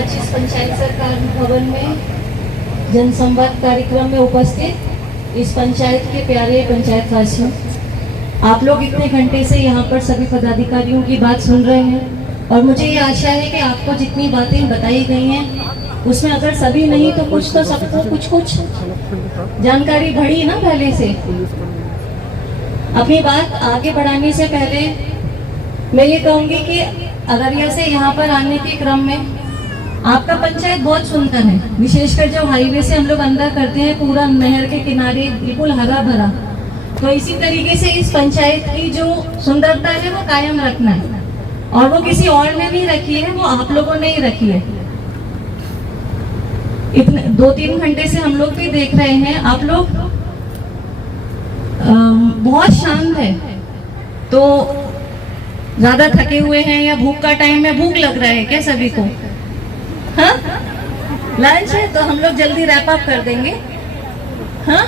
आज इस पंचायत सरकार भवन में जनसंवाद कार्यक्रम में उपस्थित इस पंचायत के प्यारे पंचायत वासियों, आप लोग इतने घंटे से यहाँ पर सभी पदाधिकारियों की बात सुन रहे हैं और मुझे ये आशा है कि आपको जितनी बातें बताई गई हैं उसमें अगर सभी नहीं तो कुछ तो सबको कुछ जानकारी बढ़ी ना पहले से। अपनी बात आगे बढ़ाने से पहले मैं ये कहूँगी कि अररिया से यहाँ पर आने के क्रम में आपका पंचायत बहुत सुंदर है, विशेषकर जब हाईवे से हम लोग अंदर करते हैं पूरा नहर के किनारे बिल्कुल हरा भरा। तो इसी तरीके से इस पंचायत की जो सुंदरता है वो कायम रखना है और वो किसी और ने नहीं रखी है, वो आप लोगों ने ही रखी है। इतने 2-3 घंटे से हम लोग भी देख रहे हैं, आप लोग बहुत शांत है। तो ज्यादा थके हुए हैं या भूख का टाइम है, भूख लग रहा है क्या सभी को? हाँ, लंच है तो हम लोग जल्दी रैप अप कर देंगे। हाँ,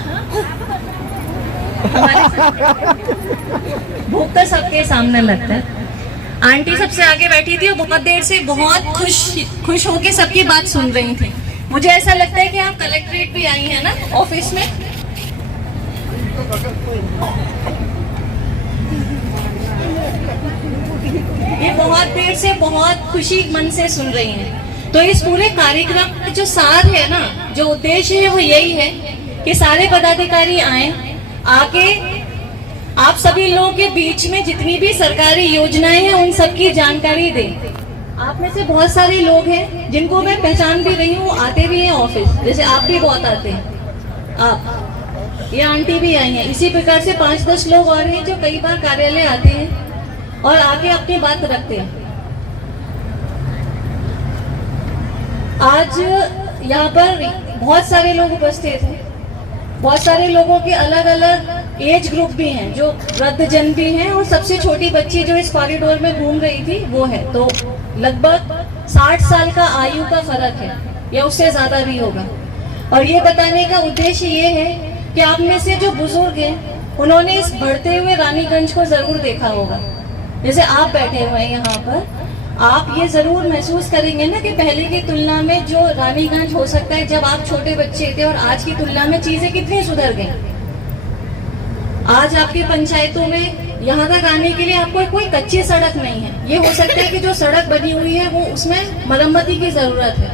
भूख तो सबके सामने लगता है। आंटी सबसे आगे बैठी थी और बहुत देर से बहुत खुश होके सबकी बात सुन रही थी। मुझे ऐसा लगता है कि आप कलेक्ट्रेट भी आई हैं ना ऑफिस में। ये बहुत देर से बहुत खुशी मन से सुन रही हैं। तो इस पूरे कार्यक्रम का जो सार है ना, जो उद्देश्य है वो यही है कि सारे पदाधिकारी आए, आके आप सभी लोगों के बीच में जितनी भी सरकारी योजनाएं हैं उन सबकी जानकारी दें। आप में से बहुत सारे लोग हैं जिनको मैं पहचान भी रही हूँ, आते भी हैं ऑफिस, जैसे आप भी बहुत आते हैं। आप, ये आंटी भी आई हैं, इसी प्रकार से 5-10 लोग और हैं जो कई बार कार्यालय आते हैं और आके अपनी बात रखते हैं। आज यहाँ पर बहुत सारे लोग उपस्थित हैं, बहुत सारे लोगों के अलग अलग एज ग्रुप भी हैं, जो वृद्धजन भी हैं और सबसे छोटी बच्ची जो इस कॉरिडोर में घूम रही थी वो है। तो लगभग 60 साल का आयु का फर्क है या उससे ज्यादा भी होगा। और ये बताने का उद्देश्य ये है कि आप में से जो बुजुर्ग हैं उन्होंने इस बढ़ते हुए रानीगंज को जरूर देखा होगा। जैसे आप बैठे हुए हैं यहाँ पर, आप ये जरूर महसूस करेंगे ना कि पहले की तुलना में जो रानीगंज हो सकता है जब आप छोटे बच्चे थे और आज की तुलना में चीजें कितनी सुधर गई। आज आपकी पंचायतों में यहाँ तक आने के लिए आपको कोई कच्ची सड़क नहीं है। ये हो सकता है कि जो सड़क बनी हुई है वो उसमें मरम्मती की जरूरत है।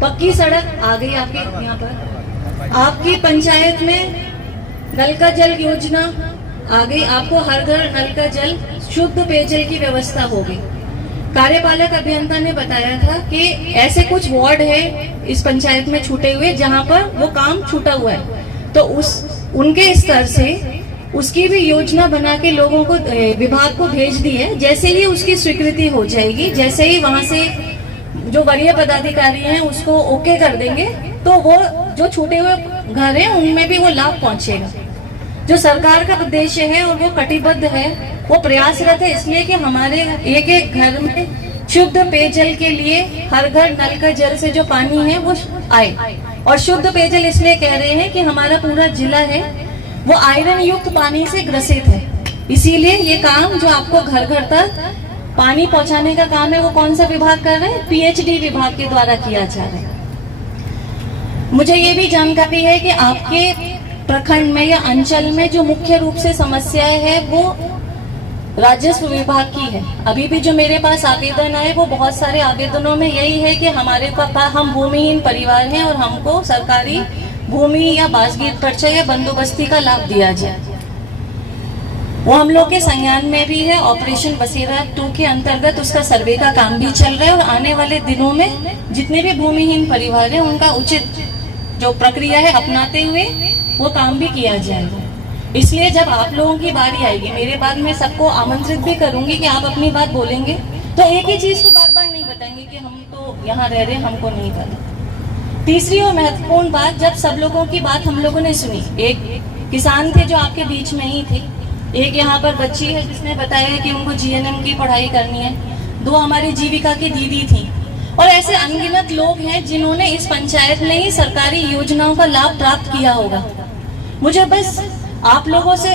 पक्की सड़क आ गई आपके यहाँ पर। आपकी पंचायत में नल का जल योजना आ गई, आपको हर घर नल का जल, शुद्ध पेयजल की व्यवस्था होगी। कार्यपालक अभियंता ने बताया था कि ऐसे कुछ वार्ड है इस पंचायत में छूटे हुए जहां पर वो काम छूटा हुआ है, तो उनके स्तर से उसकी भी योजना बना के लोगों को, विभाग को भेज दी है। जैसे ही उसकी स्वीकृति हो जाएगी, जैसे ही वहां से जो वरीय पदाधिकारी हैं उसको ओके कर देंगे, तो वो जो छूटे हुए घर हैं उनमें भी वो लाभ पहुंचेगा। जो सरकार का उद्देश्य है और वो कटिबद्ध है, वो प्रयासरत है इसलिए कि हमारे एक एक घर में शुद्ध पेयजल के लिए हर घर नल का जल से जो पानी है वो आए। और शुद्ध पेयजल इसलिए कह रहे हैं कि हमारा पूरा जिला है वो आयरन युक्त पानी से ग्रसित है, इसीलिए ये काम जो आपको घर घर तक पानी पहुंचाने का काम है वो कौन सा विभाग कर रहे हैं? पीएचडी विभाग के द्वारा किया जा रहा है। मुझे ये भी जानकारी है कि आपके प्रखंड में या अंचल में जो मुख्य रूप से समस्याएं है वो राजस्व विभाग की है। अभी भी जो मेरे पास आवेदन आए वो बहुत सारे आवेदनों में यही है कि हमारे पास, हम भूमिहीन परिवार हैं और हमको सरकारी भूमि या बासगीर पर्चा या बंदोबस्ती का लाभ दिया जाए। वो हम लोग के संज्ञान में भी है। ऑपरेशन बसेरा 2 के अंतर्गत उसका सर्वे का काम भी चल रहा है और आने वाले दिनों में जितने भी भूमिहीन परिवार हैं उनका उचित जो प्रक्रिया है अपनाते हुए वो काम भी किया जाएगा। इसलिए जब आप लोगों की बारी आएगी, मेरे बाद मैं सबको आमंत्रित भी करूंगी कि आप अपनी बात बोलेंगे तो एक ही चीज को बार बार नहीं बताएंगे कि हम तो यहाँ रह रहे, हमको नहीं पता। तीसरी और महत्वपूर्ण बात, जब सब लोगों की बात हम लोगों ने सुनी, एक किसान थे जो आपके बीच में ही थे, एक यहाँ पर बच्ची है जिसने बताया कि उनको जीएनएम की पढ़ाई करनी है, 2 हमारी जीविका की दीदी थी और ऐसे अनगिनत लोग हैं जिन्होंने इस पंचायत में ही सरकारी योजनाओं का लाभ प्राप्त किया होगा। मुझे बस आप लोगों से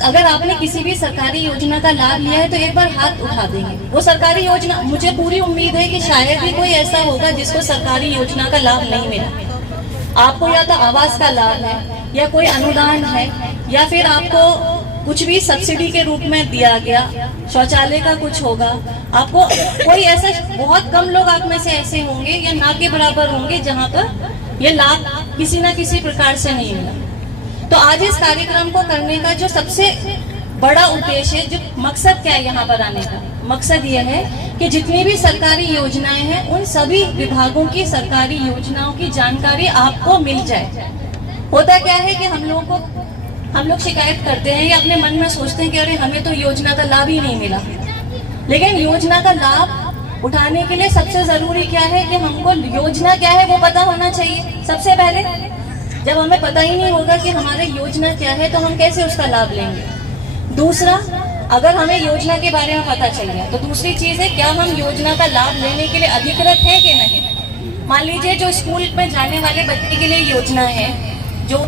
अगर आपने किसी भी सरकारी योजना का लाभ लिया है तो एक बार हाथ उठा देंगे। वो सरकारी योजना, मुझे पूरी उम्मीद है कि शायद ही कोई ऐसा होगा जिसको सरकारी योजना का लाभ नहीं मिला। आपको या तो आवास का लाभ है, या कोई अनुदान है, या फिर आपको कुछ भी सब्सिडी के रूप में दिया गया, शौचालय का कुछ होगा। आपको कोई ऐसा, बहुत कम लोग आप में से ऐसे होंगे या ना के बराबर होंगे जहां पर ये लाभ किसी ना किसी प्रकार से नहीं मिला। तो आज इस कार्यक्रम को करने का जो सबसे बड़ा उद्देश्य, जो मकसद क्या है यहाँ पर आने का, मकसद ये है कि जितनी भी सरकारी योजनाएं हैं उन सभी विभागों की सरकारी योजनाओं की जानकारी आपको मिल जाए। होता क्या है कि हम लोग शिकायत करते हैं या अपने मन में सोचते हैं कि अरे हमें तो योजना का लाभ ही नहीं मिला। लेकिन योजना का लाभ उठाने के लिए सबसे जरूरी क्या है कि हमको योजना क्या है वो पता होना चाहिए। सबसे पहले जब हमें पता ही नहीं होगा कि हमारे योजना क्या है तो हम कैसे उसका लाभ लेंगे। दूसरा, अगर हमें योजना के बारे में पता चल गया तो दूसरी चीज है, क्या हम योजना का लाभ लेने के लिए अधिकृत है कि नहीं। मान लीजिए जो स्कूल में जाने वाले बच्चे के लिए योजना है, जो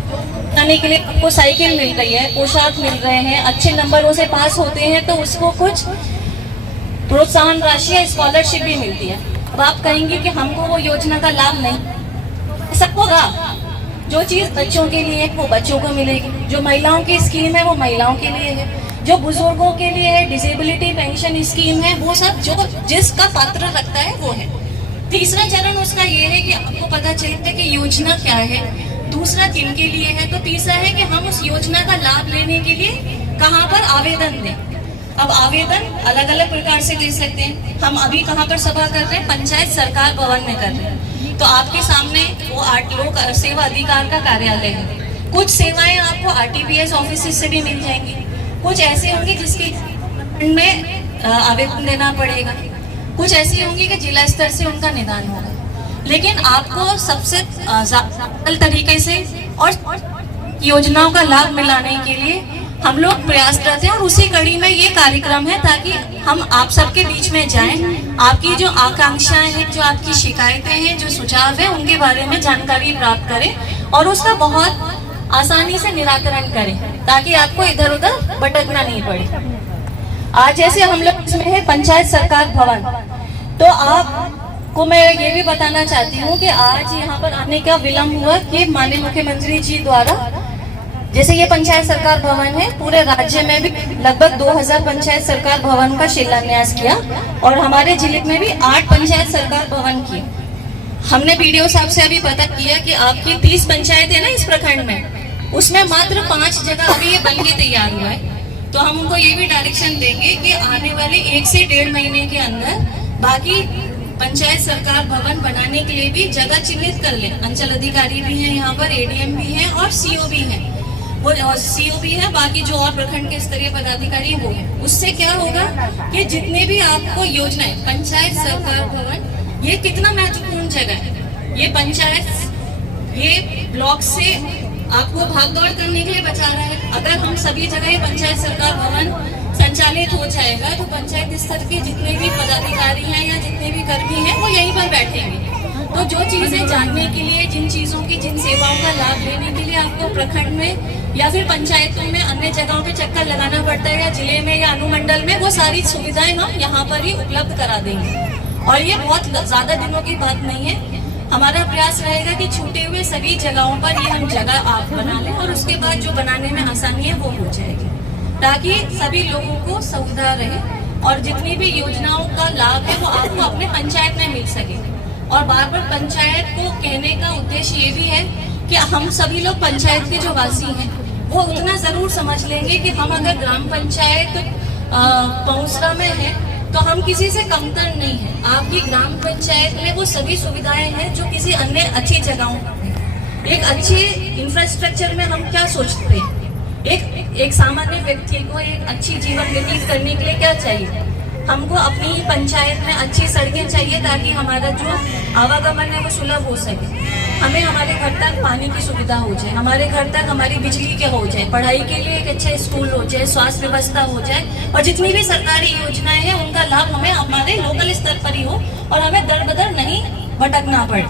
जाने के लिए आपको साइकिल मिल रही है, पोशाक मिल रहे हैं, अच्छे नंबरों से पास होते हैं तो उसको कुछ प्रोत्साहन राशि या स्कॉलरशिप भी मिलती है। अब आप कहेंगे कि हमको वो योजना का लाभ नहीं, सबको होगा। जो चीज बच्चों के लिए है वो बच्चों को मिलेगी, जो महिलाओं की स्कीम है वो महिलाओं के लिए है, जो बुजुर्गों के लिए है, डिसेबिलिटी पेंशन स्कीम है, वो सब जो जिसका पात्र रखता है वो है। तीसरा चरण उसका ये है कि आपको पता चलता है कि योजना क्या है, दूसरा किन के लिए है, तो तीसरा है कि हम उस योजना का लाभ लेने के लिए कहाँ पर आवेदन दें। अब आवेदन अलग अलग प्रकार से दे सकते हैं। हम अभी कहाँ पर सभा कर रहे हैं, पंचायत सरकार भवन में कर रहे हैं। तो आपके सामने वो लोक सेवा अधिकार का कार्यालय है। कुछ सेवाएं आपको आरटीपीएस ऑफिस से भी मिल जाएंगी, कुछ ऐसे होंगे जिसके में आवेदन देना पड़ेगा, कुछ ऐसी होंगी कि जिला स्तर से उनका निदान होगा। लेकिन आपको सबसे सरल तरीके से और योजनाओं का लाभ मिलाने के लिए हम लोग प्रयासरत हैं और उसी कड़ी में ये कार्यक्रम है, ताकि हम आप सबके बीच में जाएं, आपकी जो आकांक्षाएं हैं, जो आपकी शिकायतें हैं, जो सुझाव है, उनके बारे में जानकारी प्राप्त करें और उसका बहुत आसानी से निराकरण करें, ताकि आपको इधर उधर भटकना नहीं पड़े। आज जैसे हम लोग इसमें है पंचायत सरकार भवन, तो आपको मैं ये भी बताना चाहती हूँ कि आज यहाँ पर आने का विलम्ब हुआ कि माननीय मुख्यमंत्री जी द्वारा, जैसे ये पंचायत सरकार भवन है, पूरे राज्य में भी लगभग 2000 पंचायत सरकार भवन का शिलान्यास किया और हमारे जिले में भी 8 पंचायत सरकार भवन किए। हमने बीडीओ साहब से अभी पता किया कि आपकी 30 पंचायत है ना इस प्रखंड में, उसमें मात्र 5 जगह अभी ये बन के तैयार हुआ है। तो हम उनको ये भी डायरेक्शन देंगे कि आने वाले 1 से 1.5 महीने के अंदर बाकी पंचायत सरकार भवन बनाने के लिए भी जगह चिन्हित कर लें। अंचल अधिकारी भी हैं यहाँ पर, एडीएम भी हैं और सीओ भी हैं, वो सीओ भी है, बाकी जो और प्रखंड के स्तरीय पदाधिकारी वो है। उससे क्या होगा कि जितने भी आपको योजनाएं, पंचायत सरकार भवन ये कितना महत्वपूर्ण जगह है, ये पंचायत ये ब्लॉक से आपको भाग दौड़ करने के लिए बचा रहा है। अगर हम सभी जगह पंचायत सरकार भवन संचालित हो जाएगा तो पंचायत स्तर के जितने भी पदाधिकारी हैं या जितने भी कर्मी हैं वो यहीं पर बैठेंगे। तो जो चीजें जानने के लिए, जिन चीजों की, जिन सेवाओं का लाभ लेने के लिए आपको प्रखंड में या फिर पंचायतों में अन्य जगहों पे चक्कर लगाना पड़ता है, या जिले में या अनुमंडल में, वो सारी सुविधाएं हम यहाँ पर ही उपलब्ध करा देंगे। और ये बहुत ज्यादा दिनों की बात नहीं है। हमारा प्रयास रहेगा कि छूटे हुए सभी जगहों पर ये हम जगह आप बना लें और उसके बाद जो बनाने में आसानी है वो हो जाएगी, ताकि सभी लोगों को सुविधा रहे और जितनी भी योजनाओं का लाभ है वो आपको अपने पंचायत में मिल सके। और बार बार पंचायत को कहने का उद्देश्य ये भी है कि हम सभी लोग पंचायत के जो वासी हैं वो उतना जरूर समझ लेंगे कि हम अगर ग्राम पंचायत पौंसरा में है तो हम किसी से कमतर नहीं है। आपकी ग्राम पंचायत में वो सभी सुविधाएं हैं जो किसी अन्य अच्छी जगहों पर है। एक अच्छे इंफ्रास्ट्रक्चर में हम क्या सोचते हैं, एक सामान्य व्यक्ति को एक अच्छी जीवन व्यतीत करने के लिए क्या चाहिए, हमको अपनी पंचायत में अच्छी सड़कें चाहिए ताकि हमारा जो आवागमन है वो सुलभ हो सके। हमें हमारे घर तक पानी की सुविधा हो जाए, हमारे घर तक हमारी बिजली के हो जाए, पढ़ाई के लिए एक अच्छा स्कूल हो जाए, स्वास्थ्य व्यवस्था हो जाए और जितनी भी सरकारी योजनाएं हैं उनका लाभ हमें हमारे लोकल स्तर पर ही हो और हमें दर बदर नहीं भटकना पड़े।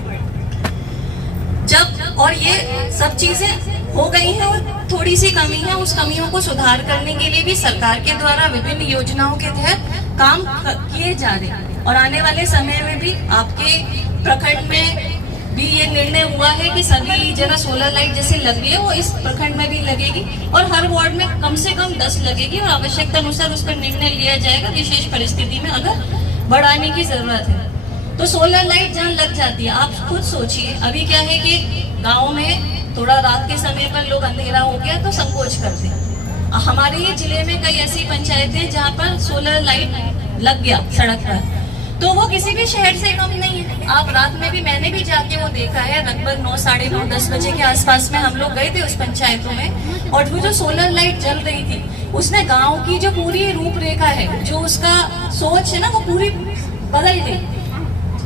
जब और ये सब चीजें हो गई हैं और थोड़ी सी कमी है, उस कमियों को सुधार करने के लिए भी सरकार के द्वारा विभिन्न योजनाओं के तहत काम किए जा रहे हैं। और आने वाले समय में भी आपके प्रखंड में भी ये निर्णय हुआ है कि सभी जगह सोलर लाइट जैसे लग रही है वो इस प्रखंड में भी लगेगी और हर वार्ड में कम से कम 10 लगेगी और आवश्यकता अनुसार उस पर निर्णय लिया जाएगा विशेष परिस्थिति में अगर बढ़ाने की जरूरत है। तो सोलर लाइट जहाँ लग जाती है, आप खुद सोचिए, अभी क्या है कि गाँव में थोड़ा रात के समय पर लोग अंधेरा हो गया तो संकोच करते हैं। हमारे ही जिले में कई ऐसी पंचायतें जहाँ पर सोलर लाइट लग गया सड़क पर, तो वो किसी भी शहर से कम नहीं है। आप रात में भी, मैंने भी जाके वो देखा है, लगभग 9, साढ़े 9, 10 बजे के आसपास में हम लोग गए थे उस पंचायतों में, और वो जो सोलर लाइट जल रही थी उसने गांव की जो पूरी रूपरेखा है, जो उसका सोच है ना, वो पूरी बदल गई।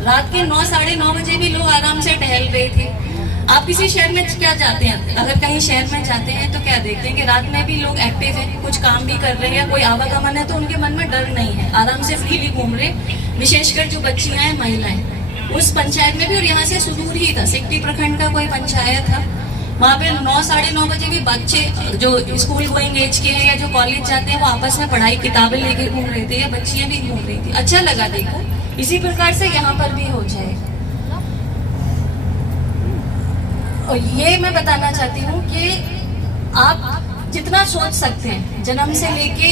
रात के 9, साढ़े 9 बजे भी लोग आराम से टहल रहे थे। आप किसी शहर में क्या जाते हैं, अगर कहीं शहर में जाते हैं तो क्या देखते हैं कि रात में भी लोग एक्टिव हैं, कुछ काम भी कर रहे हैं, कोई आवागमन है तो उनके मन में डर नहीं है, आराम से फ्रीली घूम रहे, विशेषकर जो बच्चियां हैं, महिलाएं। उस पंचायत में भी, और यहाँ से सुदूर ही था, सिकटी प्रखंड का कोई पंचायत था, वहाँ पे 9, साढ़े 9 बजे भी बच्चे जो स्कूल गोइंग एज के हैं या जो कॉलेज जाते हैं वो आपस में पढ़ाई किताबें लेके घूम रहे थे, या बच्चियां भी घूम रही थी। अच्छा लगा देखो, इसी प्रकार से यहाँ पर भी हो जाए। और ये मैं बताना चाहती हूँ कि आप जितना सोच सकते हैं, जन्म से लेके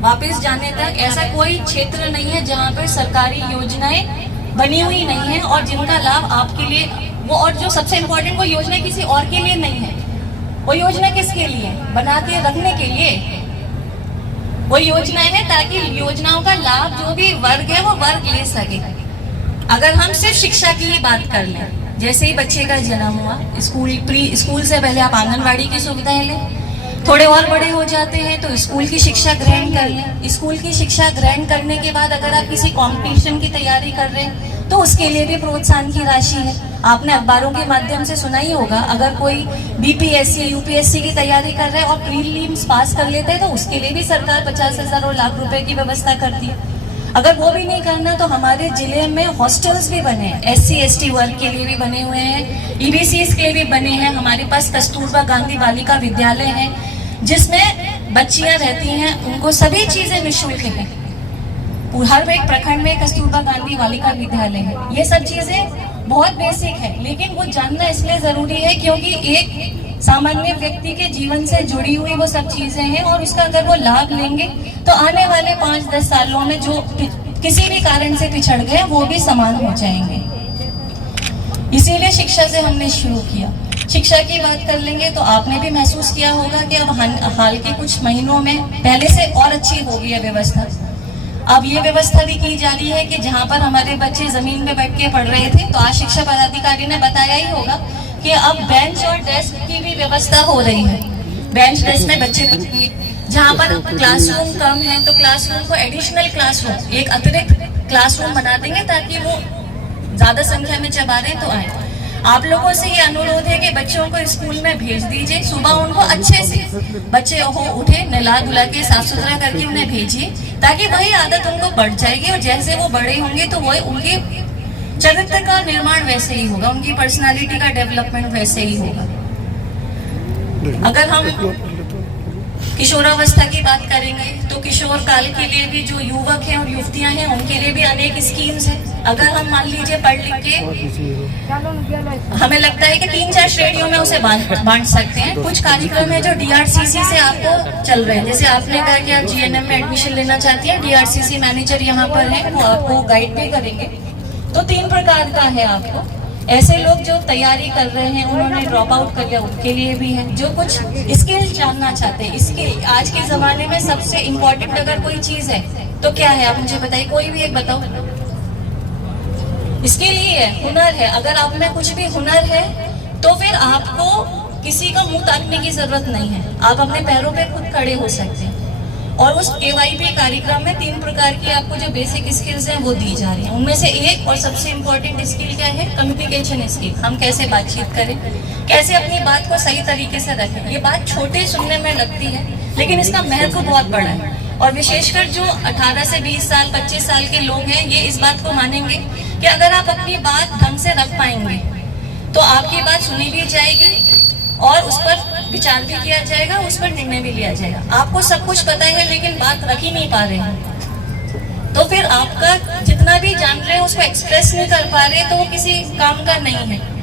वापस जाने तक ऐसा कोई क्षेत्र नहीं है जहाँ पर सरकारी योजनाएं बनी हुई नहीं है और जिनका लाभ आपके लिए वो, और जो सबसे इम्पोर्टेंट, वो योजना किसी और के लिए नहीं है, वो योजना किसके लिए, बना के रखने के लिए। वो योजना है ताकि योजनाओं का लाभ जो भी वर्ग है वो वर्ग ले सके। अगर हम सिर्फ शिक्षा की ही बात कर लें, जैसे ही बच्चे का जन्म हुआ, स्कूल से पहले आप आंगनवाड़ी की सुविधाएं लें, थोड़े और बड़े हो जाते हैं तो स्कूल की शिक्षा ग्रहण कर लें। स्कूल की शिक्षा ग्रहण करने के बाद अगर आप किसी कंपटीशन की तैयारी कर रहे हैं तो उसके लिए भी प्रोत्साहन की राशि है। आपने अखबारों के माध्यम से सुना ही होगा, अगर कोई बीपीएससी, यूपीएससी की तैयारी कर रहा है और प्रीलिम्स पास कर लेता है तो उसके लिए भी सरकार 50,000 और लाख रुपए की व्यवस्था करती है। अगर वो भी नहीं करना तो हमारे जिले में हॉस्टल्स भी बने हैं, SC/ST वर्ग के लिए भी बने हुए हैं, EBCs के लिए भी बने हैं। हमारे पास कस्तूरबा गांधी बालिका विद्यालय है जिसमें बच्चियां रहती हैं, उनको सभी चीजें निःशुल्क हैं। हर एक प्रखंड में कस्तूरबा गांधी बालिका विद्यालय है। ये सब चीजें बहुत बेसिक है, लेकिन वो जानना इसलिए जरूरी है क्योंकि एक सामान्य व्यक्ति के जीवन से जुड़ी हुई वो सब चीजें हैं और उसका अगर वो लाभ लेंगे तो आने वाले 5-10 सालों में जो किसी भी कारण से पिछड़ गए वो भी समान हो जाएंगे। इसीलिए शिक्षा से हमने शुरू किया। शिक्षा की बात कर लेंगे तो आपने भी महसूस किया होगा कि अब हाल के कुछ महीनों में पहले से और अच्छी हो गई है व्यवस्था। अब ये व्यवस्था भी की जा रही है कि जहाँ पर हमारे बच्चे जमीन में बैठ के पढ़ रहे थे तो आज शिक्षा पदाधिकारी ने बताया ही होगा कि अब बेंच और डेस्क की भी व्यवस्था हो रही है। बेंच डेस्क में बच्चे जहाँ पर क्लासरूम कम है तो क्लासरूम को एडिशनल क्लासरूम, एक अतिरिक्त क्लासरूम बना देंगे ताकि वो ज्यादा संख्या में जब आ रहे तो आए। आप लोगों से ये अनुरोध है कि बच्चों को स्कूल में भेज दीजिए, सुबह उनको अच्छे से बच्चे हो उठे नहला धुला के साफ सुथरा करके उन्हें भेजिए ताकि वही आदत उनको बढ़ जाएगी और जैसे वो बड़े होंगे तो वही उनके चरित्र का निर्माण वैसे ही होगा, उनकी पर्सनालिटी का डेवलपमेंट वैसे ही होगा। अगर हम किशोरावस्था की बात करेंगे तो किशोर काल के लिए भी जो युवक हैं और युवतियां हैं उनके लिए भी अनेक स्कीम्स हैं। अगर हम मान लीजिए पढ़ लिख के, हमें लगता है कि 3-4 श्रेणियों में उसे बांट सकते हैं। कुछ कार्यक्रम है जो DRCC से आपको चल रहे हैं, जैसे आपने कहा कि आप GNM में एडमिशन लेना चाहती हैं, DRCC मैनेजर यहाँ पर है, वो आपको गाइड भी करेंगे। तो 3 प्रकार का है आपको। ऐसे लोग जो तैयारी कर रहे हैं, उन्होंने ड्रॉप आउट कर लिया, उनके लिए भी है। जो कुछ स्किल जानना चाहते हैं, स्किल आज के जमाने में सबसे इम्पोर्टेंट अगर कोई चीज है तो क्या है, आप मुझे बताइए, कोई भी एक बताओ। स्किल ही है, हुनर है। अगर आप में कुछ भी हुनर है तो फिर आपको किसी का मुंह ताकने की जरूरत नहीं है, आप अपने पैरों पे खुद खड़े हो सकते हैं। और उस KYP कार्यक्रम में 3 प्रकार की आपको जो बेसिक स्किल्स हैं वो दी जा रही हैं। उनमें से एक और सबसे इम्पोर्टेंट स्किल क्या है, कम्युनिकेशन स्किल। हम कैसे बातचीत करें, कैसे अपनी बात को सही तरीके से रखें। ये बात छोटे सुनने में लगती है लेकिन इसका महत्व बहुत बड़ा है। और विशेषकर जो 18 से 20 साल 25 साल के लोग हैं ये इस बात को मानेंगे कि अगर आप अपनी बात ढंग से रख पाएंगे तो आपकी बात सुनी भी जाएगी और उस पर विचार भी किया जाएगा, उस पर निर्णय भी लिया जाएगा। आपको सब कुछ पता है लेकिन बात रख ही नहीं पा रहे हैं, तो फिर आपका जितना भी जान रहे हैं उसको एक्सप्रेस नहीं कर पा रहे, तो वो किसी काम का नहीं है।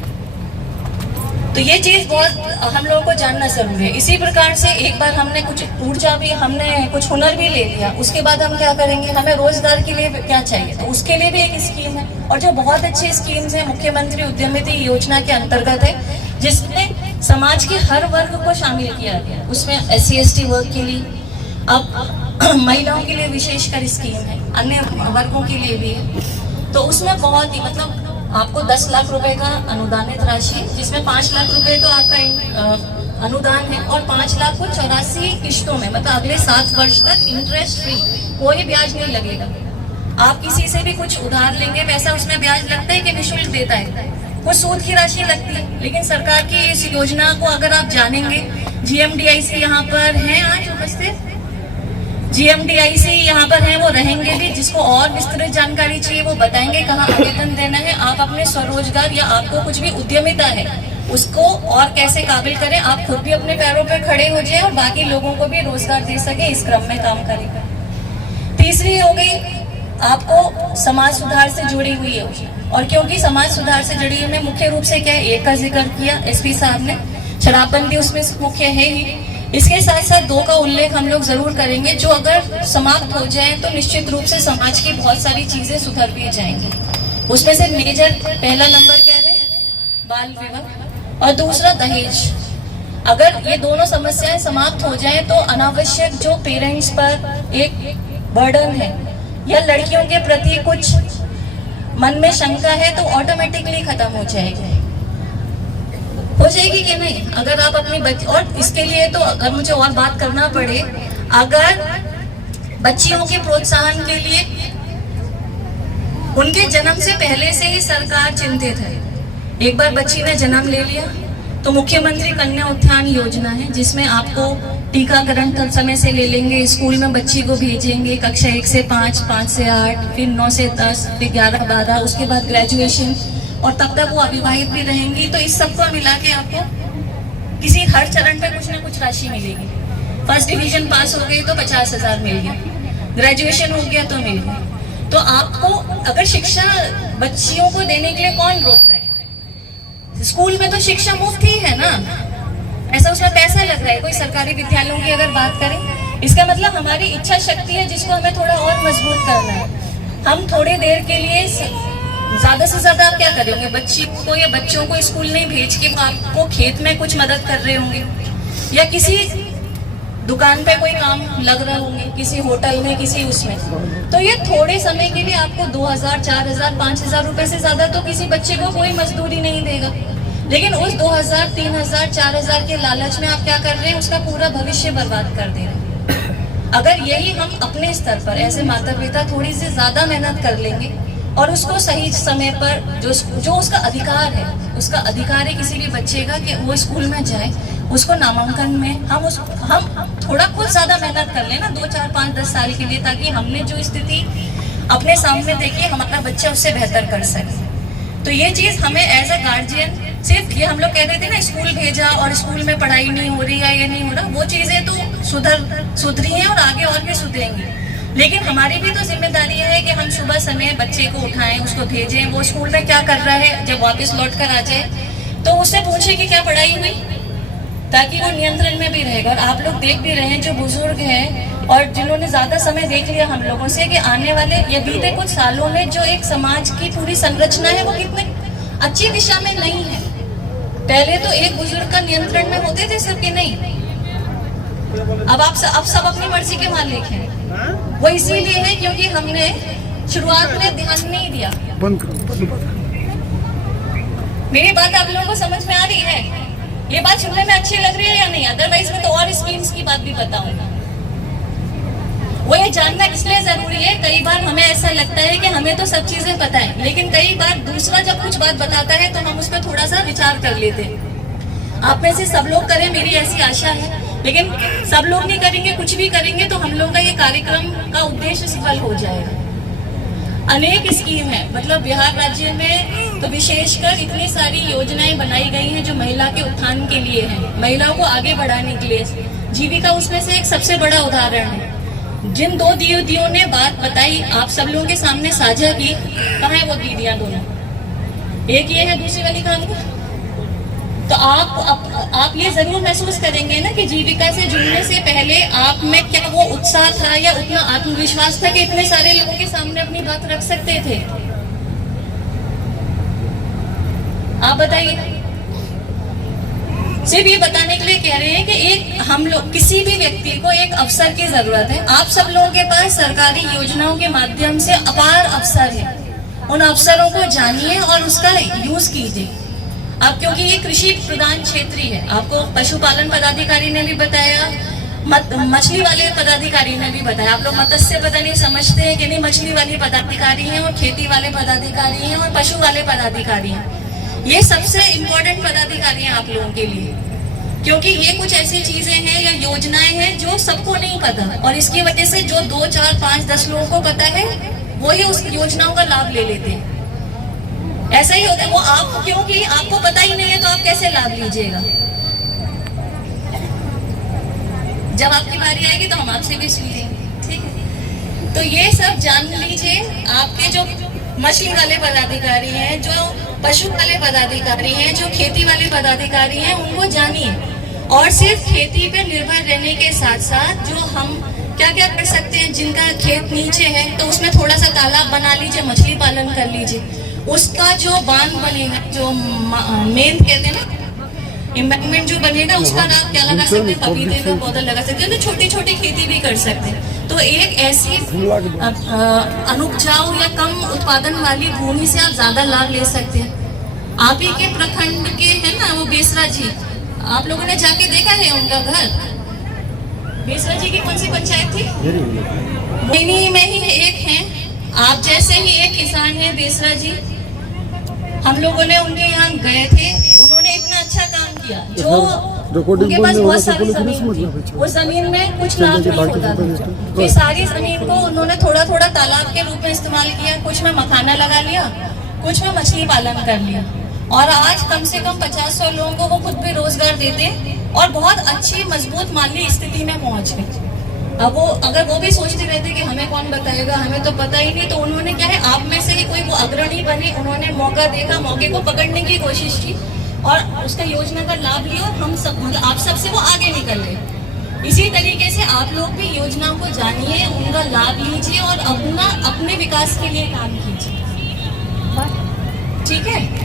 तो ये चीज बहुत हम लोगों को जानना जरूरी है। इसी प्रकार से एक बार हमने कुछ ऊर्जा भी, हमने कुछ हुनर भी ले लिया, उसके बाद हम क्या करेंगे, हमें रोजगार के लिए क्या चाहिए, तो उसके लिए भी एक स्कीम है, और जो बहुत अच्छी स्कीम्स है मुख्यमंत्री उद्यमिता योजना के अंतर्गत है, जिसमें समाज के हर वर्ग को शामिल किया गया। उसमें SC/ST वर्ग के लिए, अब महिलाओं के लिए विशेषकर स्कीम है, अन्य वर्गों के लिए भी है। तो उसमें बहुत ही मतलब आपको 10 लाख रुपए का अनुदानित राशि, जिसमें 5 लाख रुपए तो आपका अनुदान है और 5 लाख को 84 किश्तों में, मतलब अगले 7 वर्ष तक इंटरेस्ट फ्री, कोई ब्याज नहीं लगेगा। आप किसी से भी कुछ उधार लेंगे, पैसा उसमें ब्याज लगता है कि निःशुल्क देता है, वो सूद की राशि लगती है। लेकिन सरकार की इस योजना को अगर आप जानेंगे, GMDIC यहाँ पर है आज उपस्थित, GMDIC यहाँ पर है, वो रहेंगे भी, जिसको और विस्तृत जानकारी चाहिए वो बताएंगे कहाँ आवेदन देना है। आप अपने स्वरोजगार या आपको कुछ भी उद्यमिता है उसको और कैसे काबिल करें, आप खुद भी अपने पैरों पर खड़े हो जाए और बाकी लोगों को भी रोजगार दे सके, इस क्रम में काम करेगा। तीसरी हो गई आपको समाज सुधार से जुड़ी हुई है, और क्योंकि समाज सुधार से जुड़ी हुई में मुख्य रूप से क्या है, एक का जिक्र किया SP साहब ने, शराबबंदी उसमें मुख्य है ही। इसके साथ साथ 2 का उल्लेख हम लोग जरूर करेंगे, जो अगर समाप्त हो जाए तो निश्चित रूप से समाज की बहुत सारी चीजें सुधर भी जाएंगी। उसमें से मेजर पहला नंबर क्या है, बाल विवाह, और दूसरा दहेज। अगर ये दोनों समस्याएं समाप्त हो जाएं तो अनावश्यक जो पेरेंट्स पर एक बर्डन है या लड़कियों के प्रति कुछ मन में शंका है, तो ऑटोमेटिकली खत्म हो जाएगी कि नहीं। अगर आप अपनी बच्ची, और इसके लिए तो अगर मुझे और बात करना पड़े, अगर बच्चियों के प्रोत्साहन के लिए उनके जन्म से पहले से ही सरकार चिंतित है। एक बार बच्ची ने जन्म ले लिया तो मुख्यमंत्री कन्या उत्थान योजना है, जिसमें आपको टीकाकरण समय से ले लेंगे, स्कूल में बच्ची को भेजेंगे, कक्षा 1 से 5, 5 से 8, फिर 9 से 10, फिर 11, 12, उसके बाद ग्रेजुएशन, और तब तक वो अविवाहित भी रहेंगी। तो इस सबको मिला के आपको किसी हर चरण पे कुछ ना कुछ राशि मिलेगी। फर्स्ट डिवीजन पास हो गई तो 50,000 मिल गया, ग्रेजुएशन हो गया तो मिल गया। तो आपको अगर शिक्षा बच्चियों को देने के लिए कौन रोक रहा है, स्कूल में तो शिक्षा मुफ्त ही है ना, ऐसा उसमें पैसा लग रहा है। कोई सरकारी विद्यालयों की अगर बात करें, इसका मतलब हमारी इच्छा शक्ति है जिसको हमें थोड़ा और मजबूत करना है। हम थोड़ी देर के लिए ज्यादा से ज्यादा आप क्या करेंगे, बच्ची को या बच्चों को स्कूल नहीं भेज के आपको खेत में कुछ मदद कर रहे होंगे, या किसी दुकान पे कोई काम लग रहे होंगे, किसी होटल में, किसी उसमें। तो ये थोड़े समय के लिए आपको 2,000, 4,000, 5,000 रुपए से ज्यादा तो किसी बच्चे को कोई मजदूरी नहीं देगा। लेकिन उस 2,000, 3,000, 4,000 के लालच में आप क्या कर रहे हैं, उसका पूरा भविष्य बर्बाद कर दे रहे हैं। अगर यही हम अपने स्तर पर ऐसे माता पिता थोड़ी सी ज्यादा मेहनत कर लेंगे और उसको सही समय पर जो उसका अधिकार है, उसका अधिकार है किसी भी बच्चे का कि वो स्कूल में जाए, उसको नामांकन में हम थोड़ा कुछ ज्यादा मेहनत कर लेना 2, 4, 5, 10 साल के लिए, ताकि हमने जो स्थिति अपने सामने देखी हमारा बच्चा उससे बेहतर कर सके। तो ये चीज हमें एज अ गार्जियन, सिर्फ ये हम लोग कहते थे ना स्कूल भेजा और स्कूल में पढ़ाई नहीं हो रही या ये नहीं हो रहा, वो चीजें तो सुधरी हैं और आगे और भी सुधरेंगी। लेकिन हमारी भी तो जिम्मेदारी है कि हम सुबह समय बच्चे को उठाएं, उसको भेजें, वो स्कूल में क्या कर रहा है, जब वापस लौट कर आ जाए तो उससे पूछे कि क्या पढ़ाई हुई, ताकि वो नियंत्रण में भी रहेगा। और आप लोग देख भी रहे हैं, जो बुजुर्ग हैं और जिन्होंने ज्यादा समय देख लिया हम लोगों से, कि आने वाले ये बीते कुछ सालों में जो एक समाज की पूरी संरचना है वो कितने अच्छी दिशा में नहीं है। पहले तो एक बुजुर्ग का नियंत्रण में होते थे सबके, नहीं, अब सब अपनी मर्जी के मालिक हैं। वो इसीलिए है क्योंकि हमने शुरुआत में ध्यान नहीं दिया। मेरी बात आप लोगों को समझ में आ रही है? ये बात सुनने में अच्छी लग रही है या नहीं? अदरवाइज मैं तो और स्कीम्स की बात भी बताऊंगा। वो ये जानना इसलिए जरूरी है, कई बार हमें ऐसा लगता है कि हमें तो सब चीजें पता है, लेकिन कई बार दूसरा जब कुछ बात बताता है तो हम उस पर थोड़ा सा विचार कर लेते हैं। आप में से सब लोग करें, मेरी ऐसी आशा है, लेकिन सब लोग नहीं करेंगे, कुछ भी करेंगे तो हम लोग का ये कार्यक्रम का उद्देश्य सफल हो जाएगा। अनेक स्कीम है, मतलब बिहार राज्य में तो विशेषकर इतनी सारी योजनाएं बनाई गई हैं जो महिला के उत्थान के लिए हैं, महिलाओं को आगे बढ़ाने के लिए। जीविका उसमें से एक सबसे बड़ा उदाहरण है। जिन दो दीदियों ने बात बताई, आप सब लोगों के सामने साझा की, कहाँ है वो दीदियां दोनों? एक ये है, दूसरी वाली कहाँ गई? तो आप ये जरूर महसूस करेंगे ना कि जीविका से जुड़ने से पहले आप में क्या वो उत्साह था या उतना आत्मविश्वास था कि इतने सारे लोगों के सामने अपनी बात रख सकते थे? आप बताइए। सिर्फ ये बताने के लिए कह रहे हैं कि एक हम लोग, किसी भी व्यक्ति को एक अवसर की जरूरत है। आप सब लोगों के पास सरकारी योजनाओं के माध्यम से अपार अवसर है, उन अवसरों को जानिए और उसका यूज कीजिए। अब क्योंकि ये कृषि प्रधान क्षेत्र ही है, आपको पशुपालन पदाधिकारी ने भी बताया, मछली वाले पदाधिकारी ने भी बताया। आप लोग मत्स्य पता नहीं समझते हैं कि नहीं, मछली वाले पदाधिकारी हैं और खेती वाले पदाधिकारी हैं और पशु वाले पदाधिकारी हैं। ये सबसे इम्पोर्टेंट पदाधिकारी हैं आप लोगों के लिए, क्योंकि ये कुछ ऐसी चीजें हैं या योजनाएं हैं जो सबको नहीं पता, और इसकी वजह से जो 2, 4, 5, 10 लोगों को पता है वो ही उस योजनाओं का लाभ ले लेते हैं। ऐसा ही होता है। वो आप, क्योंकि आपको पता ही नहीं है तो आप कैसे लाभ लीजिएगा? जब आपकी बारी आएगी तो हम आपसे भी सुन लेंगे, ठीक है? तो ये सब जान लीजिए। आपके जो मछली वाले पदाधिकारी हैं, जो पशु वाले पदाधिकारी हैं, जो खेती वाले पदाधिकारी हैं, उनको जानिए। और सिर्फ खेती पे निर्भर रहने के साथ साथ जो हम क्या क्या कर सकते हैं, जिनका खेत नीचे है तो उसमें थोड़ा सा तालाब बना लीजिए, मछली पालन कर लीजिए। उसका जो बांध बनेगा, जो मेन कहते हैं ना, एम्बैंकमेंट जो बनेगा, उसका आप क्या लगा सकते हैं? पपीते का पौधा लगा सकते हैं, तो छोटी छोटी खेती भी कर सकते हैं। तो एक ऐसी अनुपजाऊ या कम उत्पादन वाली भूमि से आप ज्यादा लाभ ले सकते हैं। आप ही के प्रखंड के है ना वो बेसरा जी, आप लोगों ने जाके देखा है उनका घर? बेसरा जी की कौन सी पंचायत थी? मोहिनी में ही एक है। आप जैसे ही एक किसान है बेसरा जी, हम लोगों ने उनके यहाँ गए थे, उन्होंने इतना अच्छा काम किया। जो उनके पास बहुत सारी जमीन थी, उस जमीन में कुछ लाभ नहीं होता था, तो सारी जमीन को उन्होंने थोड़ा थोड़ा तालाब के रूप में इस्तेमाल किया। कुछ में मखाना लगा लिया, कुछ में मछली पालन कर लिया, और आज कम से कम 50-100 लोगों को वो खुद भी रोजगार देते और बहुत अच्छी मजबूत माली स्थिति में पहुंच गए। अब वो अगर वो भी सोचते रहते कि हमें कौन बताएगा, हमें तो पता ही नहीं, तो उन्होंने क्या है, आप में से ही कोई वो अग्रणी बने, उन्होंने मौका देखा, मौके को पकड़ने की कोशिश की और उसका योजना का लाभ लिया, और हम सब, मतलब आप सबसे वो आगे निकल गए। इसी तरीके से आप लोग भी योजनाओं को जानिए, उनका लाभ लीजिए और अपने विकास के लिए काम कीजिए, ठीक है?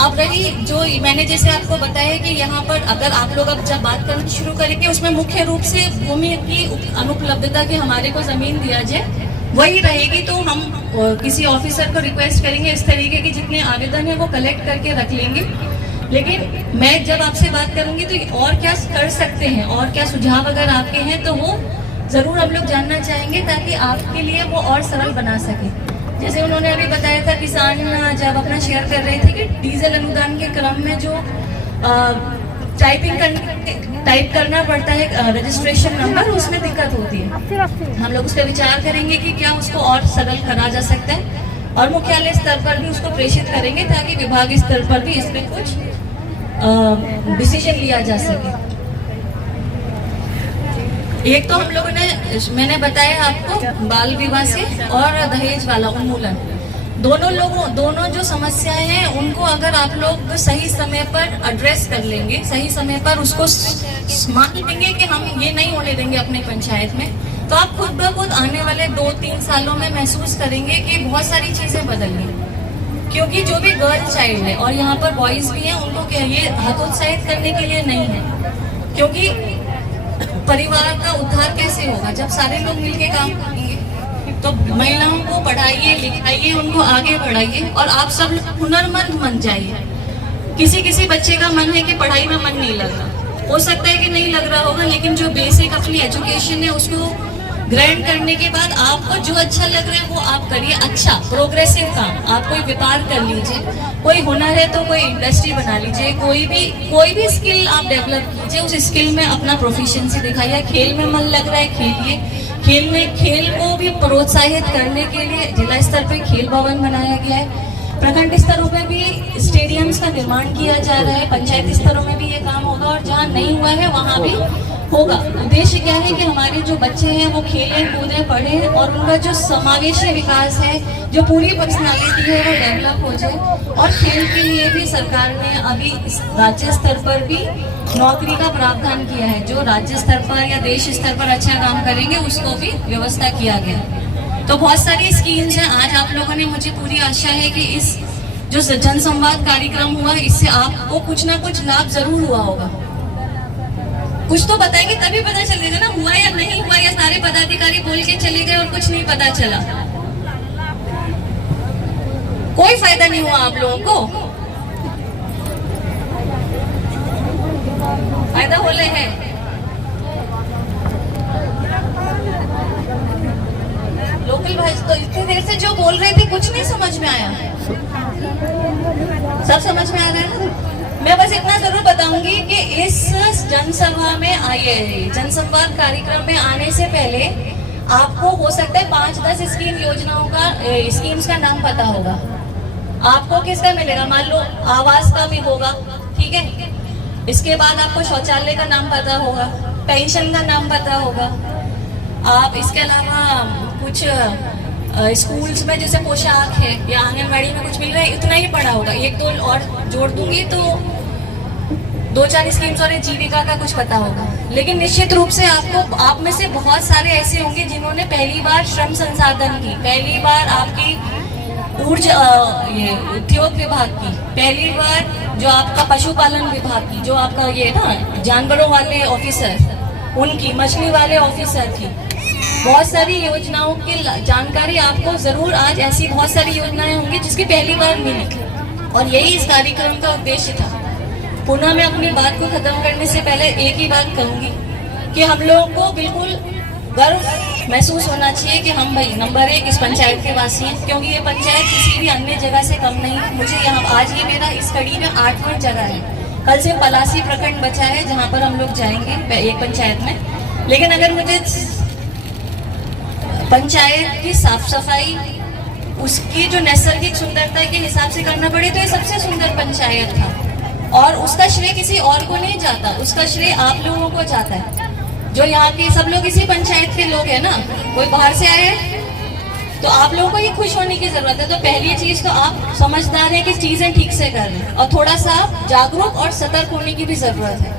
अब रही जो मैंने जैसे आपको बताया कि यहाँ पर अगर आप लोग अब जब बात करना शुरू करेंगे, उसमें मुख्य रूप से भूमि की अनुपलब्धता की हमारे को जमीन दिया जाए, वही रहेगी। तो हम किसी ऑफिसर को रिक्वेस्ट करेंगे, इस तरीके के जितने आवेदन है वो कलेक्ट करके रख लेंगे। लेकिन मैं जब आपसे बात करूंगी तो और क्या कर सकते हैं, और क्या सुझाव अगर आपके हैं तो वो जरूर हम लोग जानना चाहेंगे, ताकि आपके लिए वो और सरल बना सके। जैसे उन्होंने अभी बताया था, किसान जब अपना शेयर कर रहे थे कि डीजल अनुदान के क्रम में जो टाइप करना पड़ता है रजिस्ट्रेशन नंबर, उसमें दिक्कत होती है। हम लोग उस पर विचार करेंगे कि क्या उसको और सरल करा जा सकता है, और मुख्यालय स्तर पर भी उसको प्रेषित करेंगे ताकि विभाग स्तर पर भी इस पे कुछ डिसीजन लिया जा सके। एक तो हम लोगों ने, मैंने बताया आपको, बाल विवाह से और दहेज वाला उन्मूलन, दोनों जो समस्याएं हैं उनको अगर आप लोग सही समय पर एड्रेस कर लेंगे, सही समय पर उसको मान लेंगे कि हम ये नहीं होने देंगे अपने पंचायत में, तो आप खुद ब खुद आने वाले 2-3 सालों में महसूस करेंगे कि बहुत सारी चीजें बदल गई। क्योंकि जो भी गर्ल चाइल्ड है, और यहाँ पर बॉयज भी हैं, उनको क्या ये हतोत्साहित करने के लिए नहीं है, क्योंकि परिवार का उद्धार कैसे होगा जब सारे लोग मिलके काम करेंगे। तो महिलाओं को पढ़ाइए, लिखाइए, उनको आगे बढ़ाइए, और आप सब हुनरमंद बन जाइए। किसी बच्चे का मन है कि पढ़ाई में मन नहीं लग रहा, हो सकता है कि नहीं लग रहा होगा, लेकिन जो बेसिक अपनी एजुकेशन है उसको ग्रैंड करने के बाद आपको जो अच्छा लग रहा है वो आप करिए। अच्छा प्रोग्रेसिव काम, आप कोई व्यापार कर लीजिए, कोई हुनर है तो कोई इंडस्ट्री बना लीजिए, कोई भी स्किल आप डेवलप कीजिए, उस स्किल में अपना प्रोफिशिएंसी दिखाइए। खेल में मन लग रहा है, खेलिए। खेल को भी प्रोत्साहित करने के लिए जिला स्तर पे खेल भवन बनाया गया है। प्रखंड स्तरों पे भी स्टेडियम्स का निर्माण किया जा रहा है, पंचायत स्तरों में भी ये काम होगा और जहाँ नहीं हुआ है वहाँ भी होगा। उद्देश्य क्या है कि हमारे जो बच्चे हैं वो खेलें कूदें पढ़ें और उनका जो समावेशी विकास है, जो पूरी पर्सनालिटी है वो डेवलप हो जाए। और खेल के लिए भी सरकार ने अभी राज्य स्तर पर भी नौकरी का प्रावधान किया है। जो राज्य स्तर पर या देश स्तर पर अच्छा काम करेंगे उसको भी व्यवस्था किया गया। तो बहुत सारी स्कीम्स हैं। आज आप लोगों ने, मुझे पूरी आशा है कि इस जो जनसंवाद कार्यक्रम हुआ इससे आपको कुछ ना कुछ लाभ जरूर हुआ होगा। कुछ तो बताएंगे तभी पता चलेगा ना हुआ या नहीं हुआ, या सारे पदाधिकारी बोल के चले गए और कुछ नहीं पता चला। कोई फायदा नहीं हुआ आप लोगों को। फायदा होले है। लोकल भाई तो इतनी देर से जो बोल रहे थे कुछ नहीं समझ में आया। सब समझ में आ रहा है ना। मैं बस इतना जरूर बताऊंगी कि इस जनसभा में आइए, जनसंवाद कार्यक्रम में आने से पहले आपको हो सकता है 5-10 स्कीम्स का नाम पता होगा। आपको किसका मिलेगा, मान लो आवास का भी होगा, ठीक है। इसके बाद आपको शौचालय का नाम पता होगा, पेंशन का नाम पता होगा। आप इसके अलावा कुछ स्कूल्स में जैसे पोशाक है या आंगनबाड़ी में कुछ मिल रहा है, इतना ही पढ़ा होगा। 1-2 और जोड़ दूंगी तो 2-4 स्कीम्स और जीविका का कुछ पता होगा। लेकिन निश्चित रूप से आप में से बहुत सारे ऐसे होंगे जिन्होंने पहली बार श्रम संसाधन की, पहली बार आपकी ये उद्योग विभाग की, पहली बार जो आपका पशुपालन विभाग की, जो आपका ये ना जानवरों वाले ऑफिसर, उनकी, मछली वाले ऑफिसर की, बहुत सारी योजनाओं की जानकारी आपको जरूर आज ऐसी बहुत सारी योजनाएं होंगी जिसकी पहली बार मिली। और यही इस कार्यक्रम का उद्देश्य था। पुनः मैं अपनी बात को खत्म करने से पहले एक ही बात कहूंगी कि हम लोगों को बिल्कुल गर्व महसूस होना चाहिए कि हम भाई नंबर 1 इस पंचायत के वासी हैं, क्योंकि ये पंचायत किसी भी अन्य जगह से कम नहीं है। मुझे यहाँ आज ये मेरा इस कड़ी में 8वां जगह है। कल से पलासी प्रखंड बचा है जहाँ पर हम लोग जाएंगे एक पंचायत में। लेकिन अगर मुझे पंचायत की साफ सफाई, उसकी जो नैसर्गिक सुंदरता के हिसाब से करना पड़े तो ये सबसे सुंदर पंचायत था। और उसका श्रेय किसी और को नहीं जाता, उसका श्रेय आप लोगों को जाता है। जो यहाँ के सब लोग इसी पंचायत के लोग हैं ना, कोई बाहर से आए तो आप लोगों को ये खुश होने की जरूरत है। तो पहली चीज तो आप समझदार हैं कि चीजें ठीक से कर रहे हैं, और थोड़ा सा जागरूक और सतर्क होने की भी जरूरत है।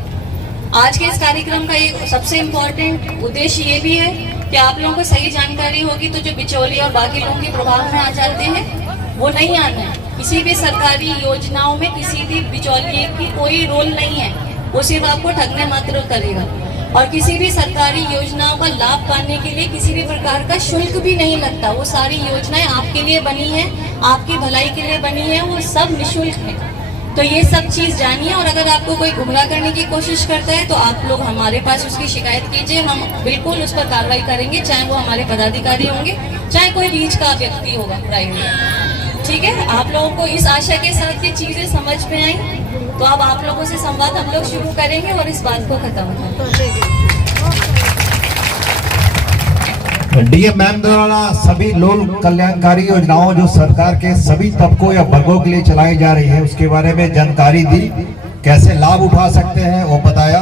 आज के इस कार्यक्रम का एक सबसे इम्पोर्टेंट उद्देश्य ये भी है कि आप लोगों को सही जानकारी होगी, तो जो बिचौलिए और बाकी लोगों के प्रभाव में आ जाते हैं वो नहीं आना है। किसी भी सरकारी योजनाओं में किसी भी बिचौलिए की कोई रोल नहीं है, वो सिर्फ आपको ठगने मात्र करेगा। और किसी भी सरकारी योजनाओं का लाभ पाने के लिए किसी भी प्रकार का शुल्क भी नहीं लगता। वो सारी योजनाएं आपके लिए बनी है, आपकी भलाई के लिए बनी है, वो सब निःशुल्क है। तो ये सब चीज जानिए। और अगर आपको कोई गुमराह करने की कोशिश करता है तो आप लोग हमारे पास उसकी शिकायत कीजिए, हम बिल्कुल उस पर कार्रवाई करेंगे, चाहे वो हमारे पदाधिकारी होंगे, चाहे कोई बीच का व्यक्ति होगा प्राइवेट। ठीक है, आप लोगों को इस आशा के साथ ये चीजें समझ में आई, तो अब आप लोगों से संवाद हम लोग शुरू करेंगे और इस बात को खत्म करेंगे। डीएम मैम द्वारा सभी लोक कल्याणकारी योजनाओं जो सरकार के सभी तबकों या वर्गों के लिए चलाई जा रही है उसके बारे में जानकारी दी, कैसे लाभ उठा सकते हैं वो बताया।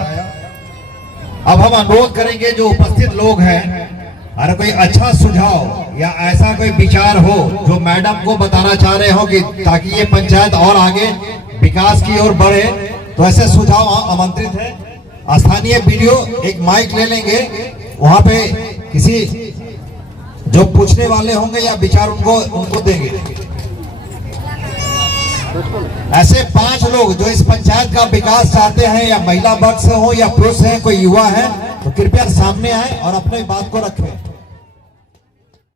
अब हम अनुरोध करेंगे जो उपस्थित लोग हैं, अगर कोई अच्छा सुझाव या ऐसा कोई विचार हो जो मैडम को बताना चाह रहे हो कि ताकि ये पंचायत और आगे विकास की ओर बढ़े, तो ऐसे सुझाव आमंत्रित है। स्थानीय वीडियो एक माइक ले लेंगे, वहां पे किसी जो पूछने वाले होंगे या विचार उनको देंगे। ऐसे 5 लोग जो इस पंचायत का विकास चाहते हैं, या महिला वर्ग से हो या पुरुष हैं, कोई युवा है, तो कृपया सामने आए और अपनी बात को रखें।